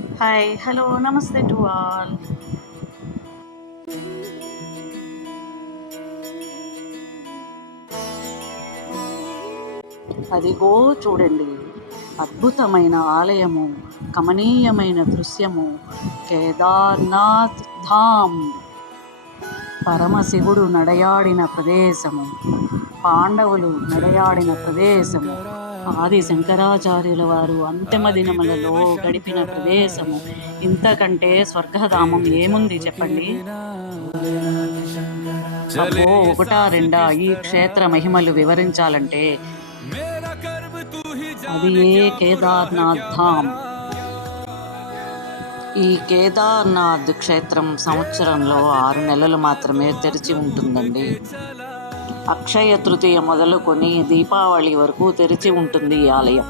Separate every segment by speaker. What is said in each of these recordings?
Speaker 1: Hi hello నమస్తే to all అదిగో చూడండి అద్భుతమైన ఆలయము కమనీయమైన దృశ్యము కేదార్నాథ్ ధామ్. పరమశివుడు నడయాడిన ప్రదేశము పాండవులు నడయాడిన ప్రదేశము. ఆది శంకరాచార్యుల వారు అంతిమ దినములలో గడిపిన ప్రదేశము. ఇంతకంటే స్వర్గధామం ఏముంది చెప్పండి? అబ్బో ఒకటా రెండా? ఈ క్షేత్ర మహిమలు వివరించాలంటే. అది ఏ కేదార్నాథ్ ధామ్ ఈ కేదార్నాథ్ క్షేత్రం సంవత్సరంలో ఆరు నెలలు మాత్రమే తెరిచి ఉంటుందండి. అక్షయ తృతీయ మొదలుకొని దీపావళి వరకు తెరిచి ఉంటుంది ఈ ఆలయం.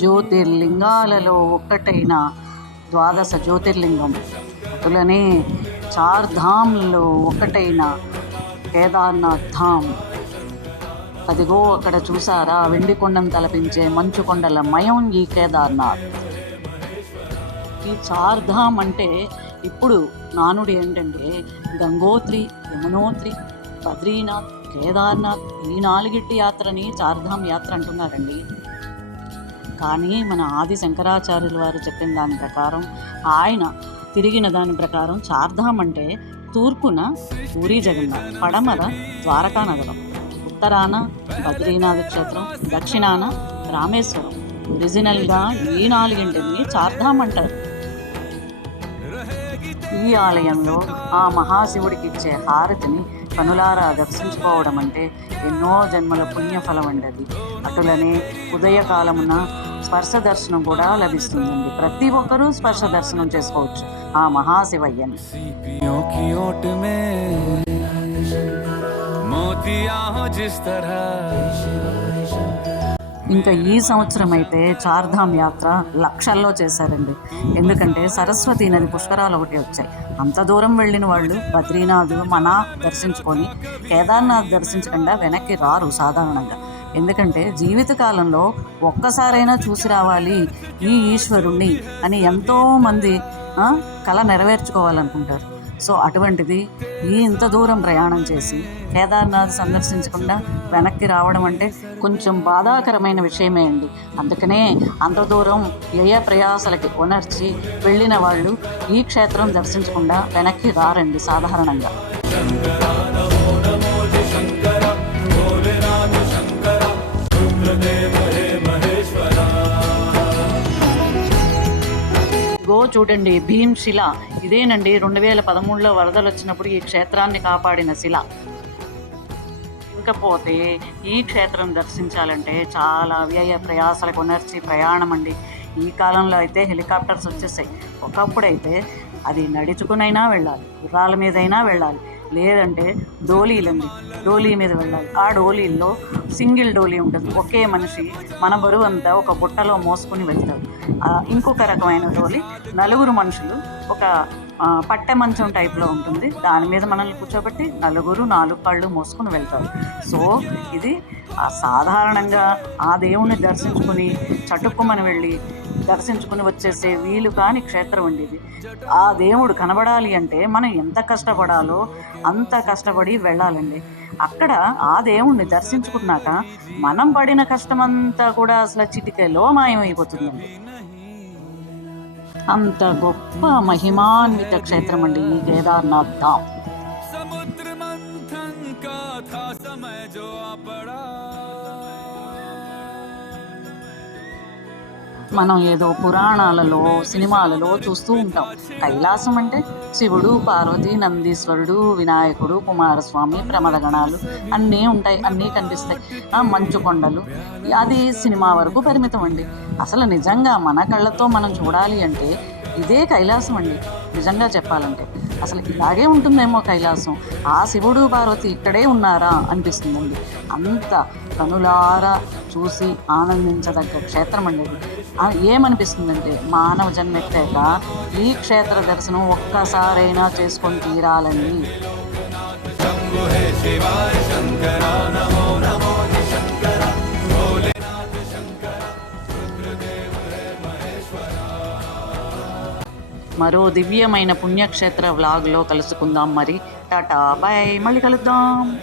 Speaker 1: జ్యోతిర్లింగాలలో ఒక్కటైన ద్వాదశ జ్యోతిర్లింగం. అలానే చార్ధాంలో ఒకటైన కేదార్నాథ్ ధామ్. అదిగో అక్కడ చూసారా వెండి కొండను తలపించే మంచు కొండల మయం ఈ కేదార్నాథ్. ఈ చార్ధామ్ అంటే ఇప్పుడు నానుడు ఏంటంటే గంగోత్రి యమునోత్రి బద్రీనాథ్ కేదార్నాథ్ ఈ నాలుగిట్టి యాత్రని చార్ధామ్ యాత్ర అంటున్నారండి. కానీ మన ఆది శంకరాచార్యుల వారు చెప్పిన దాని ప్రకారం ఆయన తిరిగిన దాని ప్రకారం చార్ధామ్ అంటే తూర్పున పూరి జగన్నాథ్ పడమర ద్వారకా నగరం ఉత్తరాన బద్రీనాథ్ క్షేత్రం దక్షిణాన రామేశ్వరం. ఒరిజినల్గా ఈ నాలుగింటిని చార్ధామ్ అంటారు. ఈ ఆలయంలో ఆ మహాశివుడికి ఇచ్చే హారతిని పనులారా దర్శించుకోవడం అంటే ఎన్నో జన్మల పుణ్యఫలం అండది అటులనే ఉదయకాలమున స్పర్శ దర్శనం కూడా లభిస్తుందండి. ప్రతి ఒక్కరూ స్పర్శ దర్శనం చేసుకోవచ్చు. ఆ మహాశివయ్యని.
Speaker 2: మోతియా
Speaker 1: ఇంకా ఈ సంవత్సరం అయితే చార్ధామ్ యాత్ర లక్షల్లో చేశారండి. ఎందుకంటే సరస్వతి నది పుష్కరాలు ఒకటి వచ్చాయి. అంత దూరం వెళ్ళిన వాళ్ళు బద్రీనాథ్ మనా దర్శించుకొని కేదార్నాథ్ దర్శించకుండా వెనక్కి రారు సాధారణంగా. ఎందుకంటే జీవితకాలంలో ఒక్కసారైనా చూసి రావాలి ఈ ఈశ్వరుణ్ణి అని ఎంతోమంది కళ నెరవేర్చుకోవాలనుకుంటారు. సో అటువంటిది ఇంత దూరం ప్రయాణం చేసి కేదార్నాథ్ సందర్శించకుండా వెనక్కి రావడం అంటే కొంచెం బాధాకరమైన విషయమే అండి. అందుకనే అంత దూరం వ్యయ ప్రయాసలకి ఉనర్చి వెళ్ళిన వాళ్ళు ఈ క్షేత్రం దర్శించకుండా వెనక్కి రారండి సాధారణంగా. చూడండి భీమ్ శిల. ఇదేనండి రెండు వేల పదమూడులో వరదలు వచ్చినప్పుడు ఈ క్షేత్రాన్ని కాపాడిన శిల. ఇంకపోతే ఈ క్షేత్రం దర్శించాలంటే చాలా వ్యయ ప్రయాసలకు ఉనర్చి ప్రయాణం అండి ఈ కాలంలో అయితే హెలికాప్టర్స్ వచ్చేసాయి. ఒకప్పుడైతే అది నడుచుకునైనా వెళ్ళాలి గుర్రాల మీదైనా వెళ్ళాలి లేదంటే డోలీలండి. డోలీ మీద వెళ్ళాలి. ఆ డోలీల్లో సింగిల్ డోలీ ఉంటుంది. ఒకే మనిషి మన బరువు అంతా ఒక బుట్టలో మోసుకుని వెళ్తాడు. ఇంకొక రకమైన డోలీ నలుగురు మనుషులు ఒక పట్టె మంచం టైప్లో ఉంటుంది. దాని మీద మనల్ని కూర్చోబెట్టి నలుగురు నాలుగు కళ్ళు మోసుకుని వెళ్తారు. సో ఇది సాధారణంగా ఆ దేవుణ్ణి దర్శించుకుని చటుక్కుమని వెళ్ళి దర్శించుకుని వచ్చేసే వీలు కాని క్షేత్రం అండి ఇది. ఆ దేవుడు కనబడాలి అంటే మనం ఎంత కష్టపడాలో అంత కష్టపడి వెళ్ళాలండి. అక్కడ ఆ దేవుణ్ణి దర్శించుకున్నాక మనం పడిన కష్టమంతా కూడా అసలు చిటికలో మాయమైపోతుందండి అంత గొప్ప మహిమాన్విత క్షేత్రం అండి ఈ కేదార్నాథ్ ధామ్. మనం ఏదో పురాణాలలో సినిమాలలో చూస్తూ ఉంటాం. కైలాసం అంటే శివుడు పార్వతి నందీశ్వరుడు వినాయకుడు కుమారస్వామి ప్రమదగణాలు అన్నీ ఉంటాయి అన్నీ కనిపిస్తాయి. ఆ మంచు కొండలు అది సినిమా వరకు పరిమితం అండి. అసలు నిజంగా మన కళ్ళతో మనం చూడాలి అంటే ఇదే కైలాసం అండి. నిజంగా చెప్పాలంటే అసలు ఇలాగే ఉంటుందేమో కైలాసం. ఆ శివుడు పార్వతి ఇక్కడే ఉన్నారా అనిపిస్తుందండి. అంత కనులారా చూసి ఆనందించదగ్గ క్షేత్రం అండి ఏమనిపిస్తుందంటే మానవ జన్మ జన్మెట్టాక ఈ క్షేత్ర దర్శనం ఒక్కసారైనా చేసుకొని
Speaker 2: తీరాలని.
Speaker 1: మరో దివ్యమైన పుణ్యక్షేత్ర వ్లాగ్లో కలుసుకుందాం మరి. Tata bye. మళ్ళీ కలుద్దాం.